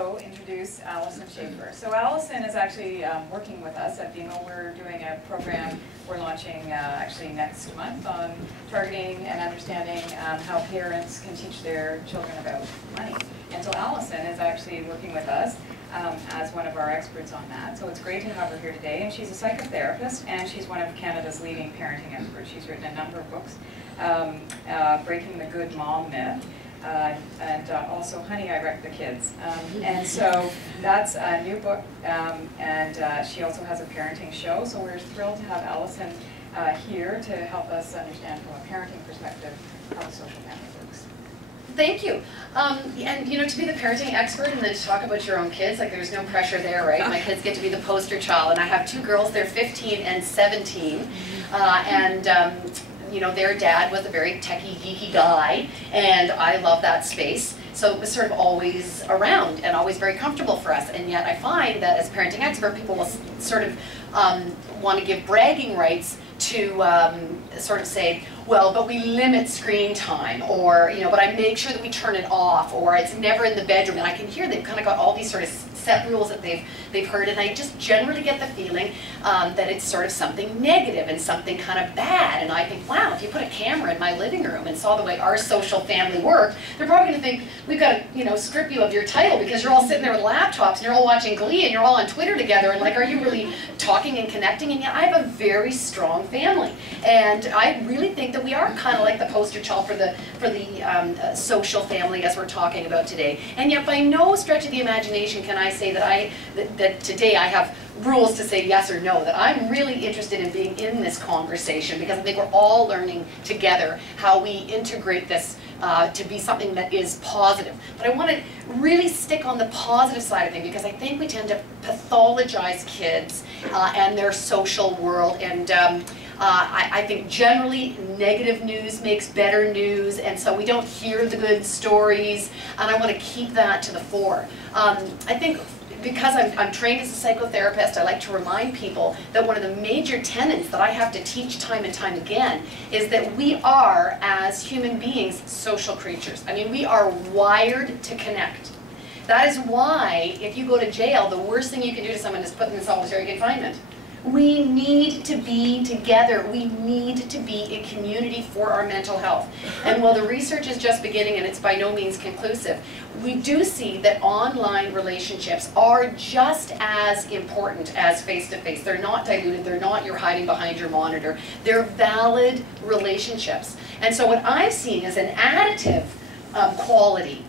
Introduce Allison Schaefer. So Allison is actually working with us at BMO. We're doing a program we're launching actually next month on targeting and understanding how parents can teach their children about money. And so Allison is actually working with us as one of our experts on that. So it's great to have her here today. And she's a psychotherapist, and she's one of Canada's leading parenting experts. She's written a number of books, Breaking the Good Mom Myth, and also Honey, I Wrecked the Kids. And so that's a new book, and she also has a parenting show. So we're thrilled to have Allison here to help us understand from a parenting perspective how the social family works. Thank you. And you know, to be the parenting expert and then to talk about your own kids, like there's no pressure there, right? My kids get to be the poster child, and I have two girls, they're 15 and 17, you know, their dad was a very techie, geeky guy, and I love that space. So it was sort of always around and always very comfortable for us. And yet I find that as a parenting expert, people will sort of want to give bragging rights to sort of say, well, but we limit screen time, or, you know, but I make sure that we turn it off, or it's never in the bedroom. And I can hear they've kind of got all these sort of set rules that they've heard, and I just generally get the feeling that it's sort of something negative and something kind of bad. And I think, wow, if you put a camera in my living room and saw the way our social family worked, they're probably going to think we've got to, you know, strip you of your title because you're all sitting there with laptops and you're all watching Glee and you're all on Twitter together, and like, are you really talking and connecting? And yet I have a very strong family, and I really think that we are kind of like the poster child for the social family as we're talking about today. And yet by no stretch of the imagination can I say that that today I have rules to say yes or no, that I'm really interested in being in this conversation, because I think we're all learning together how we integrate this to be something that is positive. But I want to really stick on the positive side of things, because I think we tend to pathologize kids and their social world, and I think generally negative news makes better news, and so we don't hear the good stories, and I want to keep that to the fore. I think because I'm trained as a psychotherapist, I like to remind people that one of the major tenets that I have to teach time and time again is that we are, as human beings, social creatures. I mean, we are wired to connect. That is why, if you go to jail, the worst thing you can do to someone is put them in solitary confinement. We need to be together. We need to be in community for our mental health. And while the research is just beginning and it's by no means conclusive, we do see that online relationships are just as important as face-to-face. They're not diluted. They're not you're hiding behind your monitor. They're valid relationships. And so what I've seen is an additive quality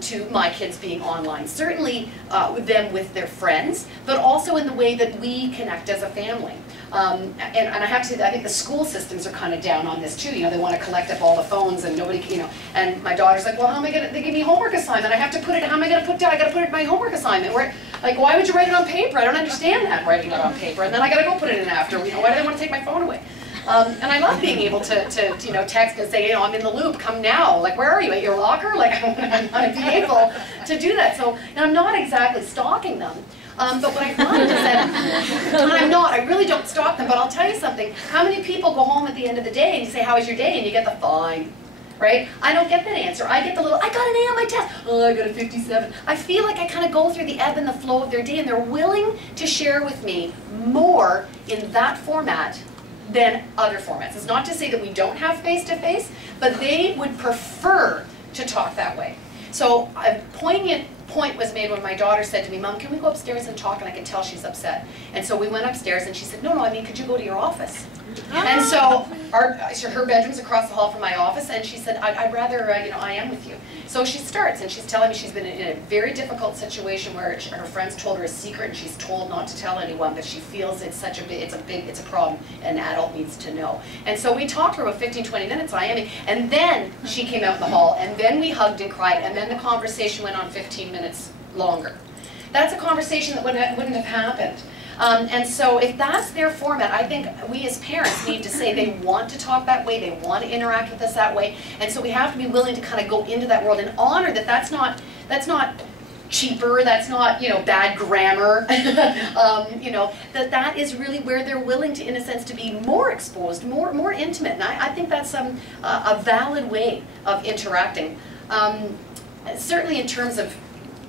to my kids being online. Certainly with them with their friends, but also in the way that we connect as a family. And I have to say that I think the school systems are kind of down on this too. You know, they want to collect up all the phones, and nobody, you know, and my daughter's like, well, how am I going to, they give me homework assignment, I have to put it, how am I going to put down, I got to put it in my homework assignment. Where, like, why would you write it on paper? I don't understand that, writing it on paper. And then I got to go put it in after. You know, why do they want to take my phone away? And I love being able to you know, text and say, you know, I'm in the loop, come now. Like, where are you, at your locker? Like, I want to be able to do that. So, and I'm not exactly stalking them. But what I find is that, and I'm not, I really don't stalk them, but I'll tell you something. How many people go home at the end of the day and you say, how was your day? And you get the fine. Right? I don't get that answer. I get the little, I got an A on my test. Oh, I got a 57. I feel like I kind of go through the ebb and the flow of their day, and they're willing to share with me more in that format than other formats. It's not to say that we don't have face-to-face, but they would prefer to talk that way. So a poignant point was made when my daughter said to me, Mom, can we go upstairs and talk? And I could tell she's upset. And so we went upstairs, and she said, no, I mean, could you go to your office? And so her bedroom's across the hall from my office, and she said, I'd rather, you know, I am with you. So she starts, and she's telling me she's been in a very difficult situation where her friends told her a secret, and she's told not to tell anyone, but she feels it's such a big, it's a problem an adult needs to know. And so we talked for about 15, 20 minutes, and then she came out in the hall, and then we hugged and cried, and then the conversation went on 15 minutes longer. That's a conversation that wouldn't have happened. And so if that's their format, I think we as parents need to say they want to talk that way, they want to interact with us that way, and so we have to be willing to kind of go into that world and honor that that's not cheaper, that's not, you know, bad grammar, you know, that is really where they're willing to, in a sense, to be more exposed, more intimate, and I think that's a valid way of interacting. Certainly in terms of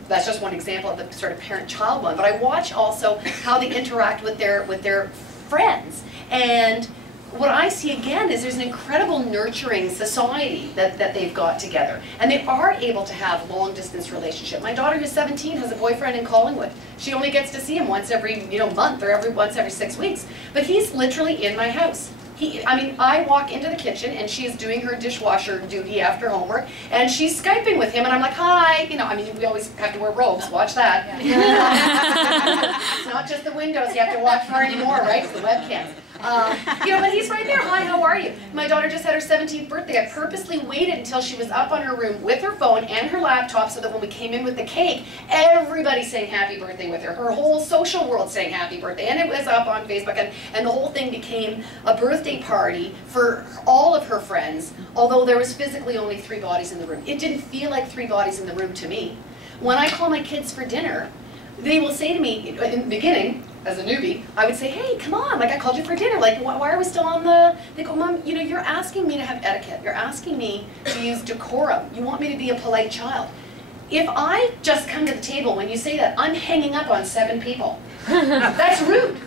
that's just one example of the sort of parent-child one. But I watch also how they interact with their friends. And what I see again is there's an incredible nurturing society that they've got together. And they are able to have long-distance relationship. My daughter, who's 17, has a boyfriend in Collingwood. She only gets to see him once every month or once every 6 weeks. But he's literally in my house. I walk into the kitchen and she's doing her dishwasher duty after homework, and she's Skyping with him, and I'm like, hi, we always have to wear robes, watch that. Yeah. It's not just the windows you have to watch for anymore, right? It's the webcams. But he's right there. Hi, how are you? My daughter just had her 17th birthday. I purposely waited until she was up on her room with her phone and her laptop so that when we came in with the cake, everybody sang happy birthday with her. Her whole social world sang happy birthday, and it was up on Facebook, and the whole thing became a birthday party for all of her friends, although there was physically only 3 bodies in the room. It didn't feel like 3 bodies in the room to me. When I call my kids for dinner, they will say to me, in the beginning, as a newbie, I would say, hey, come on, I called you for dinner, why are we still on the, they go, Mom, you're asking me to have etiquette, you're asking me to use decorum, you want me to be a polite child. If I just come to the table when you say that, I'm hanging up on 7 people. That's rude,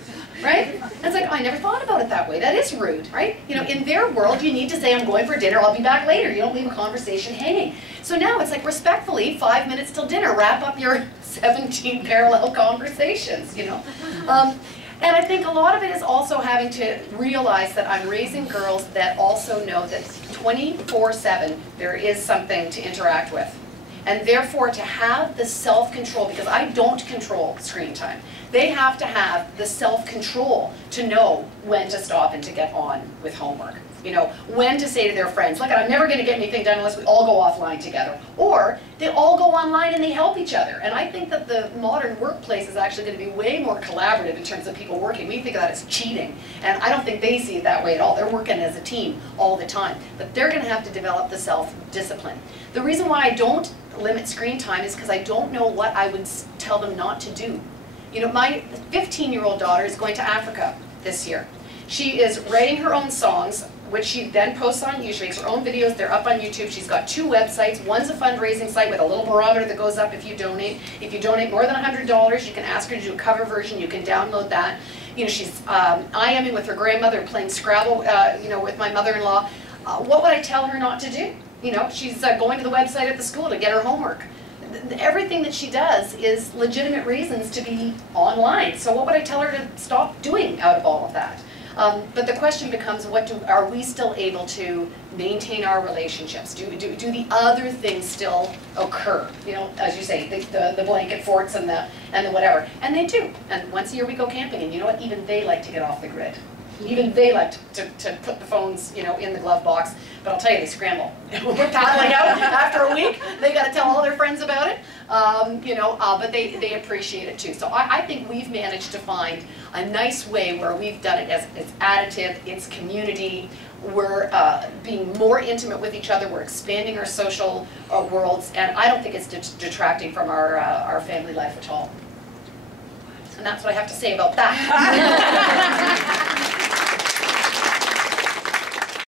right? It's like, I never thought about it that way, that is rude, right? In their world, you need to say, I'm going for dinner, I'll be back later, you don't leave a conversation hanging. So now it's like, respectfully, 5 minutes till dinner, wrap up your 17 parallel conversations, And I think a lot of it is also having to realize that I'm raising girls that also know that 24/7 there is something to interact with. And therefore to have the self-control, because I don't control screen time, they have to have the self-control to know when to stop and to get on with homework. When to say to their friends, look, I'm never going to get anything done unless we all go offline together. Or they all go online and they help each other. And I think that the modern workplace is actually going to be way more collaborative in terms of people working. We think of that as cheating. And I don't think they see it that way at all. They're working as a team all the time. But they're going to have to develop the self-discipline. The reason why I don't limit screen time is because I don't know what I would tell them not to do. My 15-year-old daughter is going to Africa this year. She is writing her own songs, which she then posts on YouTube. She makes her own videos. They're up on YouTube. She's got 2 websites. One's a fundraising site with a little barometer that goes up if you donate. If you donate more than $100, you can ask her to do a cover version. You can download that. She's IMing with her grandmother, playing Scrabble, with my mother-in-law. What would I tell her not to do? She's going to the website at the school to get her homework. Everything that she does is legitimate reasons to be online. So what would I tell her to stop doing out of all of that? But the question becomes, are we still able to maintain our relationships? Do the other things still occur? As you say, the blanket forts and the whatever. And they do. And once a year we go camping, and you know what? Even they like to get off the grid. Even they like to put the phones, in the glove box. But I'll tell you, they scramble. When we're paddling out after a week, they got to tell all their friends about it. But they appreciate it too. So I think we've managed to find a nice way where we've done it as it's additive, it's community. We're being more intimate with each other. We're expanding our social worlds, and I don't think it's detracting from our family life at all. And that's what I have to say about that.